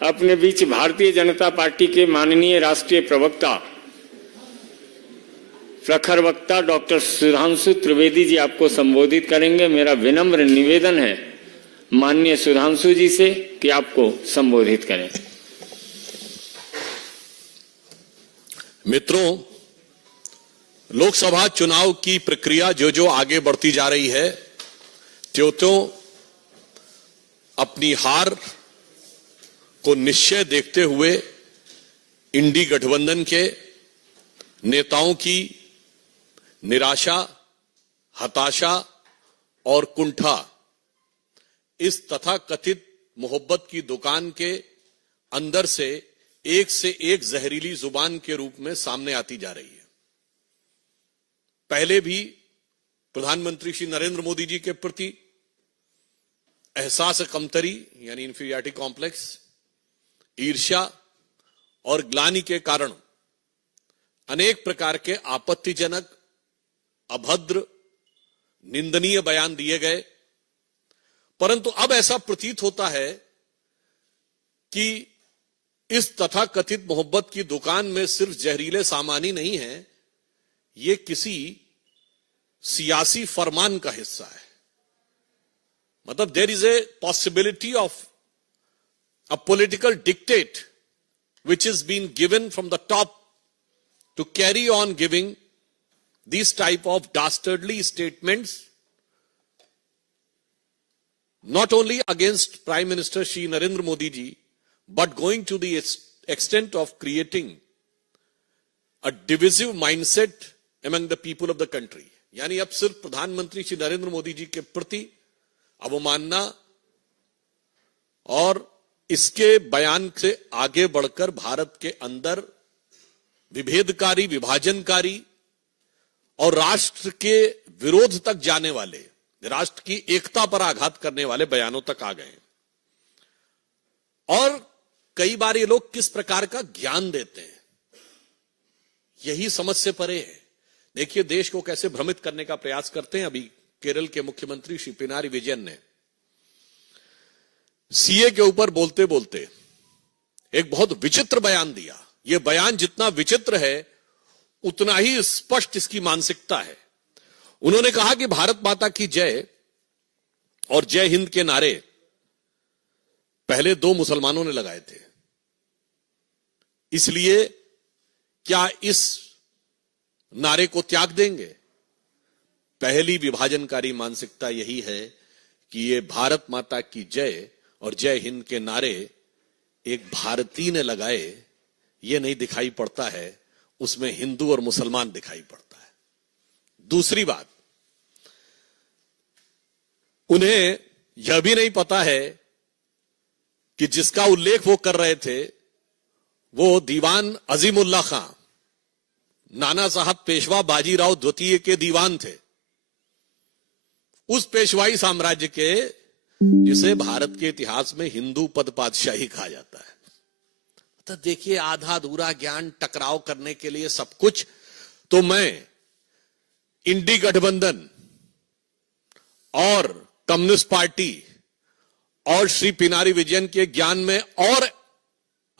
अपने बीच भारतीय जनता पार्टी के माननीय राष्ट्रीय प्रवक्ता प्रखर वक्ता डॉक्टर सुधांशु त्रिवेदी जी आपको संबोधित करेंगे। मेरा विनम्र निवेदन है माननीय सुधांशु जी से कि आपको संबोधित करें। मित्रों, लोकसभा चुनाव की प्रक्रिया जो आगे बढ़ती जा रही है, त्यों अपनी हार को निश्चय देखते हुए इंडी गठबंधन के नेताओं की निराशा, हताशा और कुंठा इस तथाकथित मोहब्बत की दुकान के अंदर से एक जहरीली जुबान के रूप में सामने आती जा रही है। पहले भी प्रधानमंत्री श्री नरेंद्र मोदी जी के प्रति एहसास कमतरी यानी इंफीरियरिटी कॉम्प्लेक्स, ईर्ष्या और ग्लानि के कारण अनेक प्रकार के आपत्तिजनक, अभद्र, निंदनीय बयान दिए गए। परंतु अब ऐसा प्रतीत होता है कि इस तथाकथित मोहब्बत की दुकान में सिर्फ जहरीले सामान ही नहीं है, ये किसी सियासी फरमान का हिस्सा है। मतलब there is a possibility of a political dictate which is being given from the top to carry on giving these type of dastardly statements not only against Prime Minister Shri Narendra Modi ji but going to the extent of creating a divisive mindset among the people of the country। यानी अब सिर्फ प्रधानमंत्री श्री नरेंद्र मोदी जी के प्रति अवमानना और इसके बयान से आगे बढ़कर भारत के अंदर विभेदकारी, विभाजनकारी और राष्ट्र के विरोध तक जाने वाले, राष्ट्र की एकता पर आघात करने वाले बयानों तक आ गए। और कई बार ये लोग किस प्रकार का ज्ञान देते हैं, यही समझ से परे है। देखिए देश को कैसे भ्रमित करने का प्रयास करते हैं। अभी केरल के मुख्यमंत्री श्री पिनारी विजयन ने सीए के ऊपर बोलते बोलते एक बहुत विचित्र बयान दिया। यह बयान जितना विचित्र है उतना ही स्पष्ट इसकी मानसिकता है। उन्होंने कहा कि भारत माता की जय और जय हिंद के नारे पहले 2 मुसलमानों ने लगाए थे, इसलिए क्या इस नारे को त्याग देंगे? पहली विभाजनकारी मानसिकता यही है कि ये भारत माता की जय और जय हिंद के नारे एक भारतीय ने लगाए, ये नहीं दिखाई पड़ता है, उसमें हिंदू और मुसलमान दिखाई पड़ता है। दूसरी बात, उन्हें यह भी नहीं पता है कि जिसका उल्लेख वो कर रहे थे वो दीवान अजीमुल्ला खां, नाना साहब पेशवा बाजीराव द्वितीय के दीवान थे, उस पेशवाई साम्राज्य के जिसे भारत के इतिहास में हिंदू पद पातशाही कहा जाता है। तो देखिए आधा अधूरा ज्ञान, टकराव करने के लिए सब कुछ। तो मैं इंडी गठबंधन और कम्युनिस्ट पार्टी और श्री पिनारी विजयन के ज्ञान में और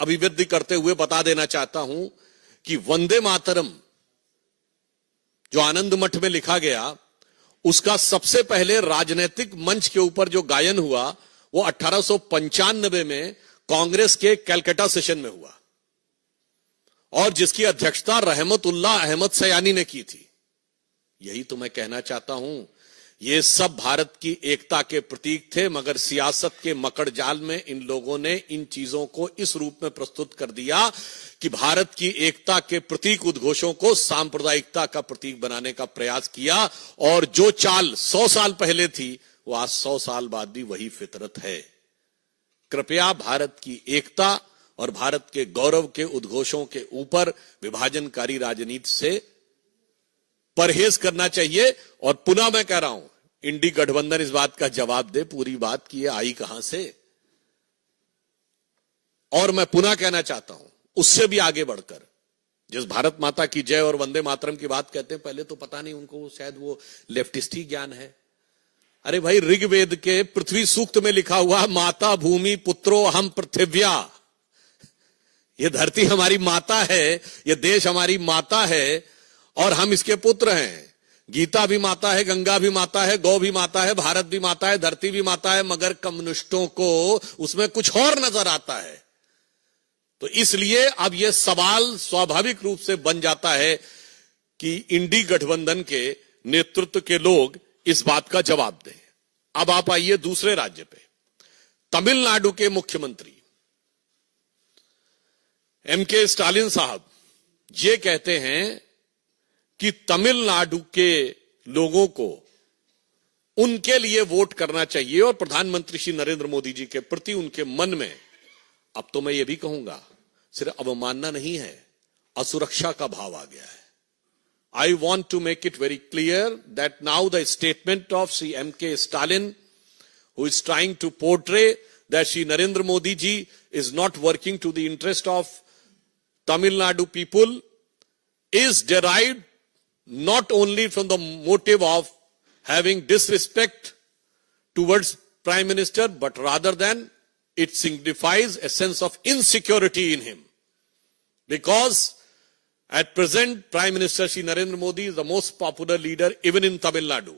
अभिवृद्धि करते हुए बता देना चाहता हूं कि वंदे मातरम जो आनंद मठ में लिखा गया, उसका सबसे पहले राजनीतिक मंच के ऊपर जो गायन हुआ वो 1895 में कांग्रेस के कलकत्ता सेशन में हुआ और जिसकी अध्यक्षता रहमतुल्लाह अहमद सयानी ने की थी। यही तो मैं कहना चाहता हूं, ये सब भारत की एकता के प्रतीक थे, मगर सियासत के मकड़ जाल में इन लोगों ने इन चीजों को इस रूप में प्रस्तुत कर दिया कि भारत की एकता के प्रतीक उद्घोषों को सांप्रदायिकता का प्रतीक बनाने का प्रयास किया। और जो चाल 100 साल पहले थी वो आज 100 साल बाद भी वही फितरत है। कृपया भारत की एकता और भारत के गौरव के उद्घोषों के ऊपर विभाजनकारी राजनीति से परहेज करना चाहिए। और पुनः मैं कह रहा हूं, इंडी गठबंधन इस बात का जवाब दे पूरी बात की ये आई कहां से। और मैं पुनः कहना चाहता हूं, उससे भी आगे बढ़कर जिस भारत माता की जय और वंदे मातरम की बात कहते हैं, पहले तो पता नहीं उनको, शायद वो लेफ्टिस्ट ही ज्ञान है। अरे भाई, ऋग्वेद के पृथ्वी सूक्त में लिखा हुआ माता भूमि पुत्रो हम पृथिव्या, ये धरती हमारी माता है, ये देश हमारी माता है और हम इसके पुत्र हैं। गीता भी माता है, गंगा भी माता है, गौ भी माता है, भारत भी माता है, धरती भी माता है, मगर कम्युनिस्टों को उसमें कुछ और नजर आता है। तो इसलिए अब यह सवाल स्वाभाविक रूप से बन जाता है कि इंडी गठबंधन के नेतृत्व के लोग इस बात का जवाब दें। अब आप आइए दूसरे राज्य पे। तमिलनाडु के मुख्यमंत्री एमके स्टालिन साहब ये कहते हैं कि तमिलनाडु के लोगों को उनके लिए वोट करना चाहिए और प्रधानमंत्री श्री नरेंद्र मोदी जी के प्रति उनके मन में, अब तो मैं ये भी कहूंगा, सिर्फ अवमानना नहीं है, असुरक्षा का भाव आ गया है। I want to make it very clear that now the statement of Sri M.K. Stalin, who is trying to portray that Sri Narendra Modi ji is not working to the interest of Tamil Nadu people, is derived not only from the motive of having disrespect towards Prime Minister, but rather than it signifies a sense of insecurity in him. Because at present, Prime Minister Shri Narendra Modi is the most popular leader even in Tamil Nadu.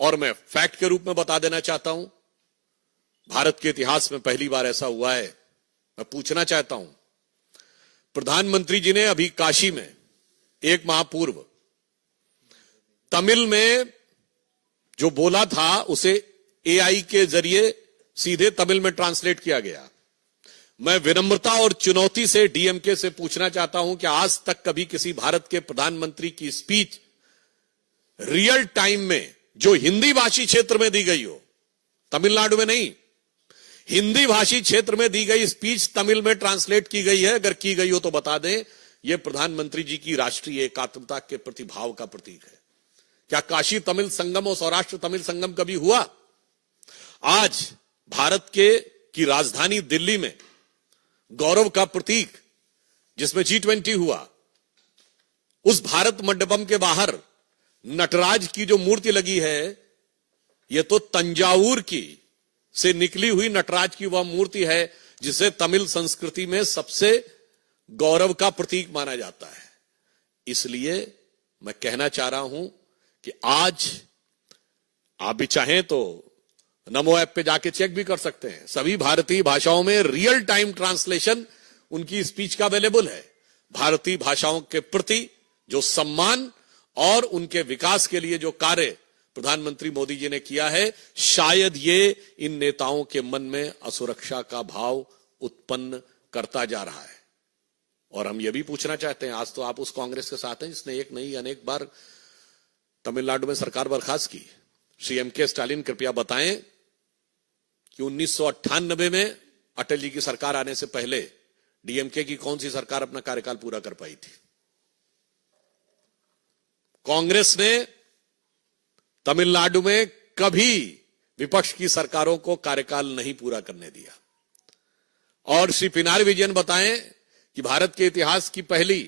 और मैं fact के रूप में बता देना चाहता हूं, भारत के इतिहास में पहली बार ऐसा हुआ है। मैं पूछना चाहता हूं, प्रधानमंत्री जी ने अभी काशी में एक माह पूर्व तमिल में जो बोला था उसे एआई के जरिए सीधे तमिल में ट्रांसलेट किया गया। मैं विनम्रता और चुनौती से डीएमके से पूछना चाहता हूं कि आज तक कभी किसी भारत के प्रधानमंत्री की स्पीच रियल टाइम में जो हिंदी भाषी क्षेत्र में दी गई हो, तमिलनाडु में नहीं, हिंदी भाषी क्षेत्र में दी गई स्पीच तमिल में ट्रांसलेट की गई है? अगर की गई हो तो बता दें। यह प्रधानमंत्री जी की राष्ट्रीय एकात्मता के प्रतिभाव का प्रतीक है। क्या काशी तमिल संगम और सौराष्ट्र तमिल संगम कभी हुआ? आज भारत के की राजधानी दिल्ली में गौरव का प्रतीक जिसमें G20 हुआ, उस भारत मंडपम के बाहर नटराज की जो मूर्ति लगी है, यह तो तंजावुर की से निकली हुई नटराज की वह मूर्ति है जिसे तमिल संस्कृति में सबसे गौरव का प्रतीक माना जाता है। इसलिए मैं कहना चाह रहा हूं कि आज आप भी चाहें तो नमो ऐप पे जाके चेक भी कर सकते हैं, सभी भारतीय भाषाओं में रियल टाइम ट्रांसलेशन उनकी स्पीच का अवेलेबल है। भारतीय भाषाओं के प्रति जो सम्मान और उनके विकास के लिए जो कार्य प्रधानमंत्री मोदी जी ने किया है, शायद ये इन नेताओं के मन में असुरक्षा का भाव उत्पन्न करता जा रहा है। और हम ये भी पूछना चाहते हैं, आज तो आप उस कांग्रेस के साथ हैं जिसने एक नहीं अनेक बार तमिलनाडु में सरकार बर्खास्त की। श्री एमके स्टालिन कृपया बताएं कि 1998 में अटल जी की सरकार आने से पहले डीएमके की कौन सी सरकार अपना कार्यकाल पूरा कर पाई थी? कांग्रेस ने तमिलनाडु में कभी विपक्ष की सरकारों को कार्यकाल नहीं पूरा करने दिया। और श्री पिनारी विजयन बताएं कि भारत के इतिहास की पहली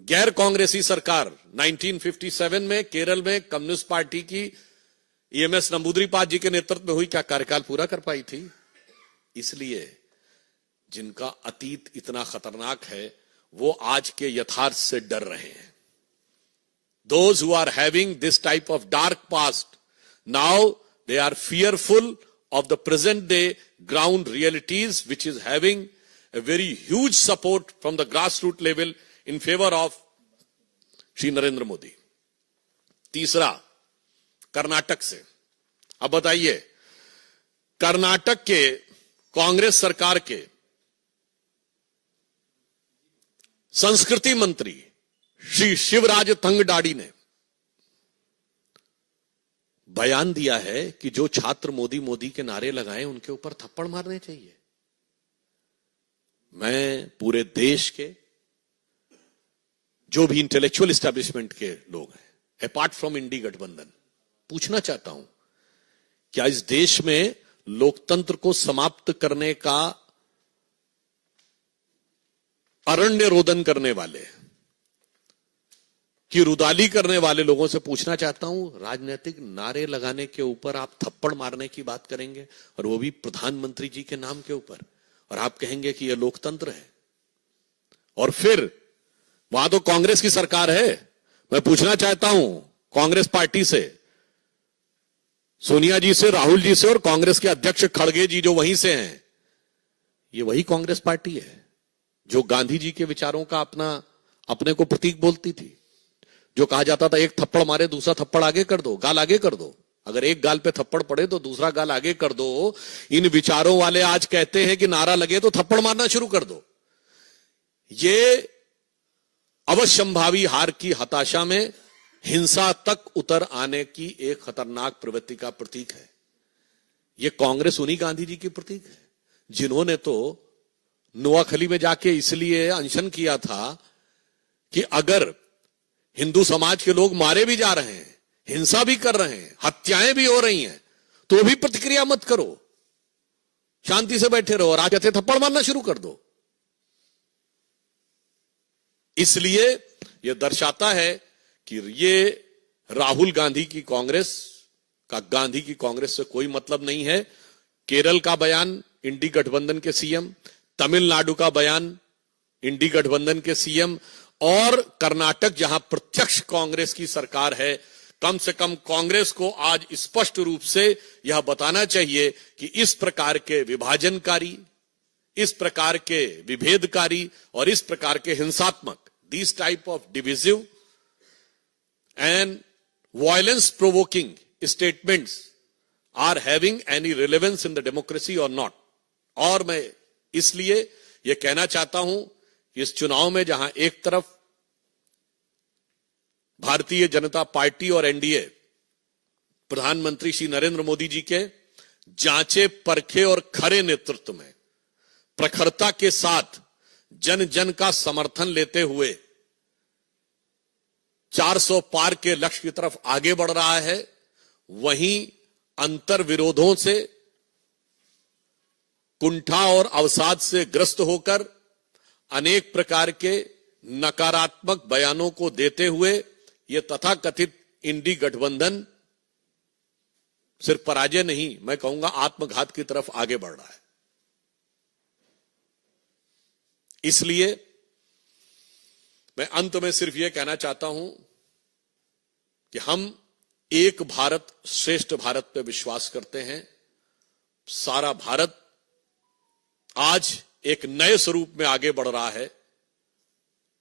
गैर कांग्रेसी सरकार 1957 में केरल में कम्युनिस्ट पार्टी की ईएमएस नंबूदरीपाद जी के नेतृत्व में हुई, क्या कार्यकाल पूरा कर पाई थी? इसलिए जिनका अतीत इतना खतरनाक है वो आज के यथार्थ से डर रहे हैं। Those who are having this type of dark past, now they are fearful of the present day ground realities, which is having a very huge support from the grassroots level in favor of Shri Narendra Modi. तीसरा, कर्नाटक से। अब बताइए, कर्नाटक के कांग्रेस सरकार के संस्कृति मंत्री श्री शिवराज तंगडाडी ने बयान दिया है कि जो छात्र मोदी मोदी के नारे लगाए उनके ऊपर थप्पड़ मारने चाहिए। मैं पूरे देश के जो भी इंटेलेक्चुअल एस्टेब्लिशमेंट के लोग हैं, अपार्ट फ्रॉम इंडी गठबंधन, पूछना चाहता हूं, क्या इस देश में लोकतंत्र को समाप्त करने का अरण्य रोदन करने वाले, की रुदाली करने वाले लोगों से पूछना चाहता हूं, राजनीतिक नारे लगाने के ऊपर आप थप्पड़ मारने की बात करेंगे, और वो भी प्रधानमंत्री जी के नाम के ऊपर, और आप कहेंगे कि यह लोकतंत्र है? और फिर वहां तो कांग्रेस की सरकार है। मैं पूछना चाहता हूं कांग्रेस पार्टी से, सोनिया जी से, राहुल जी से और कांग्रेस के अध्यक्ष खड़गे जी जो वहीं से हैं, ये वही कांग्रेस पार्टी है जो गांधी जी के विचारों का अपने को प्रतीक बोलती थी। जो कहा जाता था एक थप्पड़ मारे दूसरा थप्पड़ आगे कर दो, गाल आगे कर दो, अगर एक गाल पे थप्पड़ पड़े तो दूसरा गाल आगे कर दो। इन विचारों वाले आज कहते हैं कि नारा लगे तो थप्पड़ मारना शुरू कर दो। ये अवश्यंभावी हार की हताशा में हिंसा तक उतर आने की एक खतरनाक प्रवृत्ति का प्रतीक है। ये कांग्रेस उन्हीं गांधी जी की प्रतीक है जिन्होंने तो नोआखली में जाके इसलिए अनशन किया था कि अगर हिंदू समाज के लोग मारे भी जा रहे हैं, हिंसा भी कर रहे हैं, हत्याएं भी हो रही हैं, तो भी प्रतिक्रिया मत करो, शांति से बैठे रहो और आज ऐसे थप्पड़ मारना शुरू कर दो। इसलिए यह दर्शाता है कि ये राहुल गांधी की कांग्रेस का गांधी की कांग्रेस से कोई मतलब नहीं है। केरल का बयान इंडी गठबंधन के सीएम, तमिलनाडु का बयान इंडी गठबंधन के सीएम और कर्नाटक जहां प्रत्यक्ष कांग्रेस की सरकार है, कम से कम कांग्रेस को आज स्पष्ट रूप से यह बताना चाहिए कि इस प्रकार के विभाजनकारी, इस प्रकार के विभेदकारी और इस प्रकार के हिंसात्मक, these type of divisive and violence provoking statements are having any relevance in the democracy or not। और मैं इसलिए यह कहना चाहता हूं कि इस चुनाव में जहां एक तरफ भारतीय जनता पार्टी और एनडीए प्रधानमंत्री श्री नरेंद्र मोदी जी के जांचे परखे और खरे नेतृत्व में प्रखरता के साथ जन जन का समर्थन लेते हुए 400 पार के लक्ष्य की तरफ आगे बढ़ रहा है, वहीं अंतर विरोधों से, कुंठा और अवसाद से ग्रस्त होकर अनेक प्रकार के नकारात्मक बयानों को देते हुए यह तथाकथित इंडी गठबंधन सिर्फ पराजय नहीं, मैं कहूंगा आत्मघात की तरफ आगे बढ़ रहा है। इसलिए मैं अंत में सिर्फ यह कहना चाहता हूं कि हम एक भारत श्रेष्ठ भारत पर विश्वास करते हैं। सारा भारत आज एक नए स्वरूप में आगे बढ़ रहा है।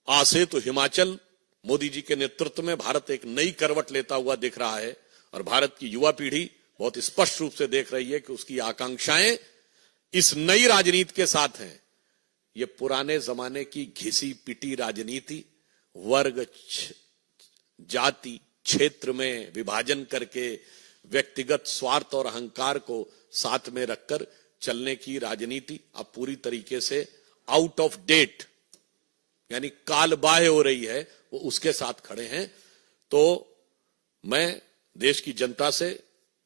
आज से तो हिमाचल मोदी जी के नेतृत्व में भारत एक नई करवट लेता हुआ दिख रहा है और भारत की युवा पीढ़ी बहुत स्पष्ट रूप से देख रही है कि उसकी आकांक्षाएं इस नई राजनीति के साथ हैं। ये पुराने जमाने की घिसी पिटी राजनीति, वर्ग, जाति, क्षेत्र में विभाजन करके व्यक्तिगत स्वार्थ और अहंकार को साथ में रखकर चलने की राजनीति अब पूरी तरीके से आउट ऑफ डेट, यानी कालबाह्य हो रही है, वो उसके साथ खड़े हैं। तो मैं देश की जनता से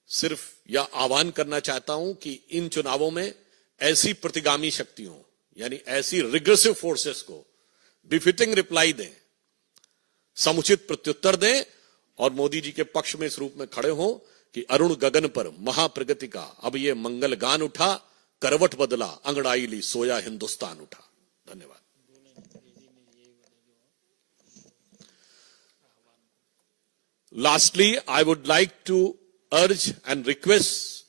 सिर्फ यह आह्वान करना चाहता हूं कि इन चुनावों में ऐसी प्रतिगामी शक्तियों, यानी ऐसी रिग्रेसिव फोर्सेस को बिफिटिंग रिप्लाई दें, समुचित प्रत्युत्तर दें और मोदी जी के पक्ष में इस रूप में खड़े हों कि अरुण गगन पर महाप्रगति का अब ये मंगल गान उठा, करवट बदला अंगड़ाई ली सोया हिंदुस्तान उठा। धन्यवाद। Lastly, I would like to urge and request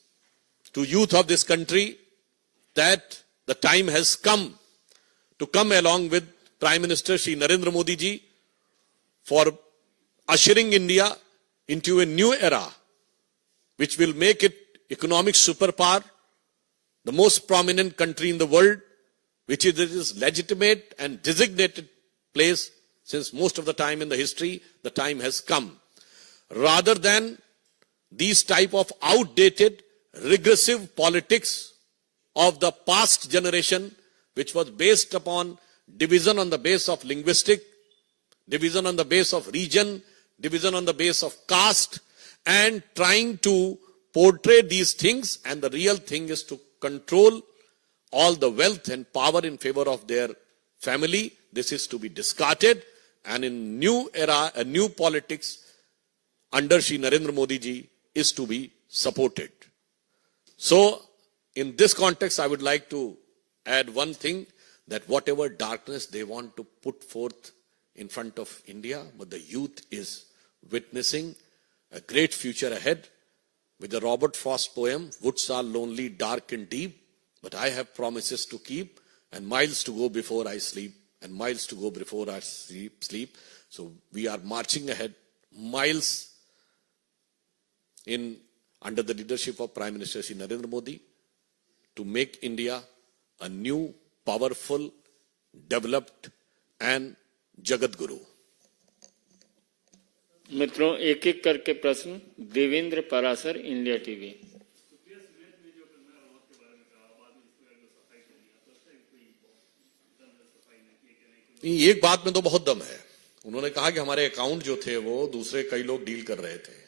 to youth of this country that the time has come to come along with Prime Minister Shri Narendra Modi ji for ushering India into a new era which will make it economic superpower, the most prominent country in the world, which is its legitimate and designated place since most of the time in the history. The time has come. Rather than these type of outdated, regressive politics of the past generation, which was based upon division on the base of linguistic, division on the base of region, division on the base of caste, and trying to portray these things, and the real thing is to control all the wealth and power in favor of their family. This is to be discarded, and in new era, a new politics under Shri Narendra Modi ji is to be supported. So, in this context, I would like to add one thing, that whatever darkness they want to put forth in front of India, but the youth is witnessing a great future ahead. With the Robert Frost poem, woods are lonely, dark and deep, but I have promises to keep and miles to go before I sleep, and miles to go before I sleep. So we are marching ahead, miles under the leadership of Prime Minister Shri Narendra Modi, to make India a new, powerful, developed and Jagat Guru. मित्रों, एक एक करके प्रश्न। Devendra Parashar, India TV. एक बात में तो बहुत दम है। उन्होंने कहा कि हमारे अकाउंट जो थे वो दूसरे कई लोग डील कर रहे थे।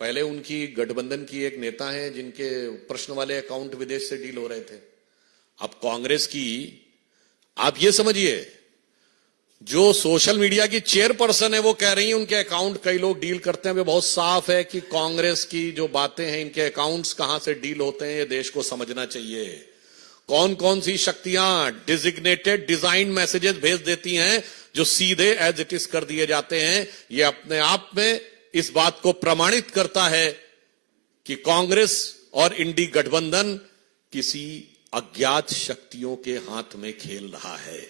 पहले उनकी गठबंधन की एक नेता है जिनके प्रश्न वाले अकाउंट विदेश से डील हो रहे थे। अब कांग्रेस की, आप ये समझिए, जो सोशल मीडिया की चेयरपर्सन है वो कह रही है उनके अकाउंट कई लोग डील करते हैं। बहुत साफ है कि कांग्रेस की जो बातें हैं, इनके अकाउंट्स कहां से डील होते हैं, ये देश को समझना चाहिए। कौन कौन सी शक्तियां डिजिग्नेटेड डिजाइन मैसेजेस भेज देती हैं जो सीधे एज इट इज कर दिए जाते हैं, ये अपने आप में इस बात को प्रमाणित करता है कि कांग्रेस और इंडी गठबंधन किसी अज्ञात शक्तियों के हाथ में खेल रहा है।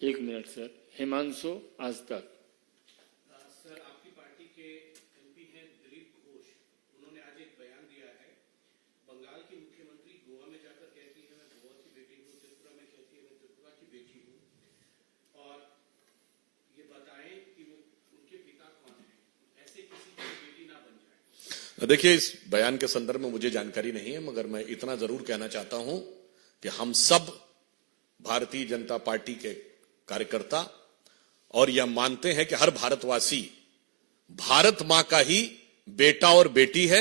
एक मिनट सर। हिमांशु, आज तक। सर, आपकी पार्टी के एमपी हैं दिलीप घोष, उन्होंने आज एक बयान दिया है। बंगाल की मुख्यमंत्री गोवा में जाकर कहती है मैं गोवा की बेटी हूँ, त्रिपुरा में कहती है मैं त्रिपुरा की बेटी हूँ, और ये बताएं कि वो उनके पिता कौन है, ऐसे किसी की बेटी ना बन जाए। देखिए, इस बयान के संदर्भ में मुझे जानकारी नहीं है, मगर मैं इतना जरूर कहना चाहता हूं कि हम सब भारतीय जनता पार्टी के कार्यकर्ता और यह मानते हैं कि हर भारतवासी भारत मां का ही बेटा और बेटी है,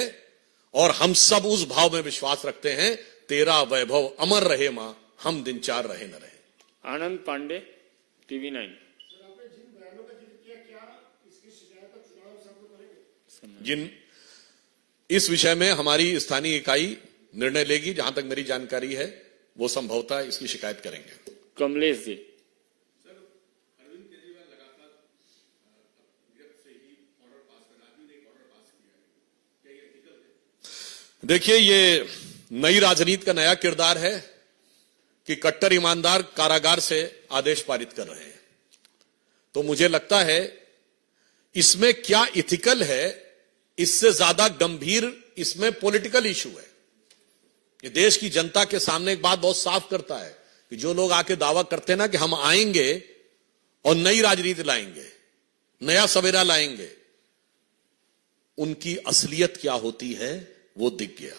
और हम सब उस भाव में विश्वास रखते हैं, तेरा वैभव अमर रहे मां, हम दिन चार रहे न रहे। आनंद पांडे, टीवी 9। इस विषय में हमारी स्थानीय इकाई निर्णय लेगी। जहां तक मेरी जानकारी है वो संभवतः इसकी शिकायत करेंगे। कमलेश जी। देखिए, ये नई राजनीति का नया किरदार है कि कट्टर ईमानदार कारागार से आदेश पारित कर रहे हैं। तो मुझे लगता है इसमें क्या इथिकल है, इससे ज्यादा गंभीर इसमें पॉलिटिकल इशू है। ये देश की जनता के सामने एक बात बहुत साफ करता है कि जो लोग आके दावा करते हैं ना कि हम आएंगे और नई राजनीति लाएंगे, नया सवेरा लाएंगे, उनकी असलियत क्या होती है वो दिख गया।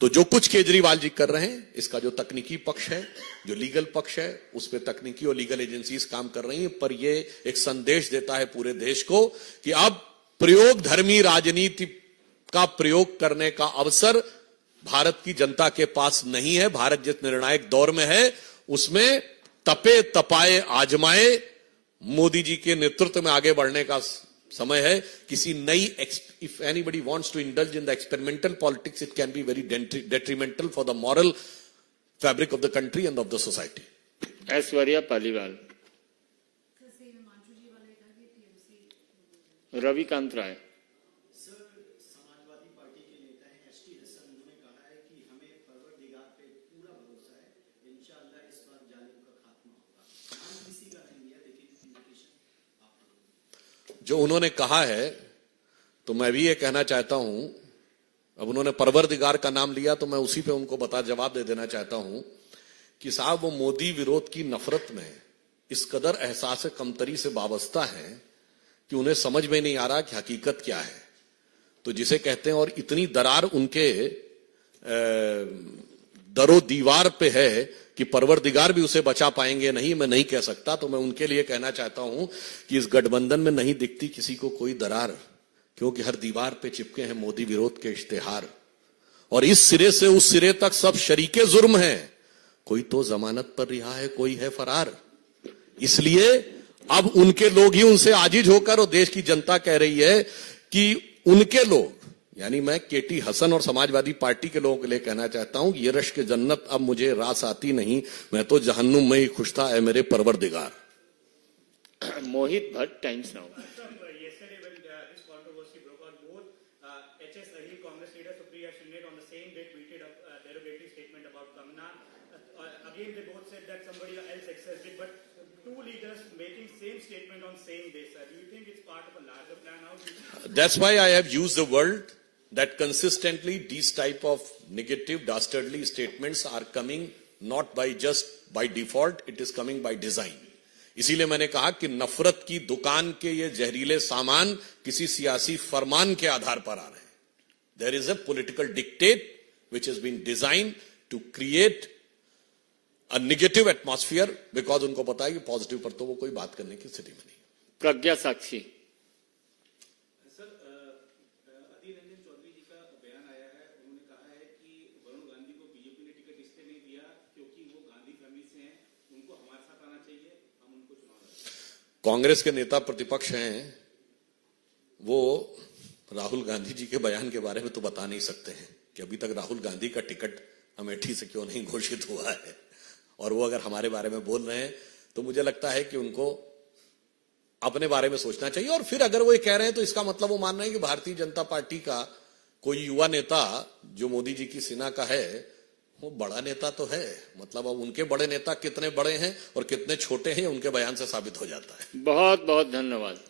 तो जो कुछ केजरीवाल जी कर रहे हैं, इसका जो तकनीकी पक्ष है, जो लीगल पक्ष है, उस पर तकनीकी और लीगल एजेंसीज काम कर रही हैं, पर यह एक संदेश देता है पूरे देश को कि अब प्रयोग धर्मी राजनीति का प्रयोग करने का अवसर भारत की जनता के पास नहीं है। भारत जिस निर्णायक दौर में है उसमें तपे तपाए आजमाए मोदी जी के नेतृत्व में आगे बढ़ने का समय है। किसी नई, if anybody wants to indulge in the experimental politics, it can be very detrimental for the moral fabric of the country and of the society. Aishwarya Paliwal. Ravikant Rai. Sir, Samajwadi party के नेता हैं एसटी हसन, उन्होंने कहा है कि हमें परवरदिगार पे पूरा भरोसा है, इंशाअल्लाह इस बार जालिम का खात्मा होगा। हम किसी का नहीं लिया, लेकिन कम्युनिकेशन आप जो उन्होंने कहा है, तो मैं भी ये कहना चाहता हूं, अब उन्होंने परवरदिगार का नाम लिया तो मैं उसी पे उनको जवाब दे देना चाहता हूं कि साहब वो मोदी विरोध की नफरत में इस कदर एहसास कमतरी से वाबस्ता है कि उन्हें समझ में नहीं आ रहा कि हकीकत क्या है। तो जिसे कहते हैं, और इतनी दरार उनके दरो दीवार पे है कि परवरदिगार भी उसे बचा पाएंगे नहीं, मैं नहीं कह सकता। तो मैं उनके लिए कहना चाहता हूं कि इस गठबंधन में नहीं दिखती किसी को कोई दरार, क्योंकि हर दीवार पे चिपके हैं मोदी विरोध के इश्तेहार, और इस सिरे से उस सिरे तक सब शरीके जुर्म हैं। कोई तो जमानत पर रिहा है, कोई है फरार। इसलिए अब उनके लोग ही उनसे आजिज होकर, और देश की जनता कह रही है कि उनके लोग यानी मैं केटी हसन और समाजवादी पार्टी के लोगों के लिए कहना चाहता हूं कि ये रश्क जन्नत अब मुझे रास आती नहीं, मैं तो जहन्नुम में ही खुश था, ऐ मेरे परवरदिगार। Mohit Bhatt, Times Now. Yesterday, when this controversy broke out, both HS Ahir, Congress leader Supriya Shinde, on the same day tweeted a derogatory statement about Kamna. Again, they both said that somebody else accessed it, but two leaders making same statement on same day, sir. Do you think it's part of a larger plan? How do you think? That's why I have used the word that consistently these type of negative, dastardly statements are coming not by just by default, it is coming by design. इसीलिए मैंने कहा कि नफरत की दुकान के ये जहरीले सामान किसी सियासी फरमान के आधार पर आ रहे हैं. There is a political dictate which has been designed to create a negative atmosphere because उनको पता है कि पॉजिटिव पर तो वो कोई बात करने की स्थिति में नहीं. प्रज्ञा साक्षी। सर, अधीर रंजन चौधरी जी का बयान आया है, उन्होंने कहा है कि वरुण गांधी को बीजेपी ने टिकट इसलिए नहीं दिया क्योंकि वो गांधी फैमिली से हैं, उनको हमारे साथ आना चाहिए, हम उनको चुनाव लड़ेंगे। कांग्रेस के नेता प्रतिपक्ष हैं, वो राहुल गांधी जी के बयान के बारे में तो बता नहीं सकते हैं कि अभी तक राहुल गांधी का टिकट अमेठी से क्यों नहीं घोषित हुआ है, और वो अगर हमारे बारे में बोल रहे हैं तो मुझे लगता है कि उनको अपने बारे में सोचना चाहिए. और फिर अगर वो ये कह रहे हैं तो इसका मतलब वो मान रहे हैं कि भारतीय जनता पार्टी का कोई युवा नेता जो मोदी जी की सेना का है वो बड़ा नेता तो है. मतलब अब उनके बड़े नेता कितने बड़े हैं और कितने छोटे हैं उनके बयान से साबित हो जाता है. बहुत बहुत धन्यवाद।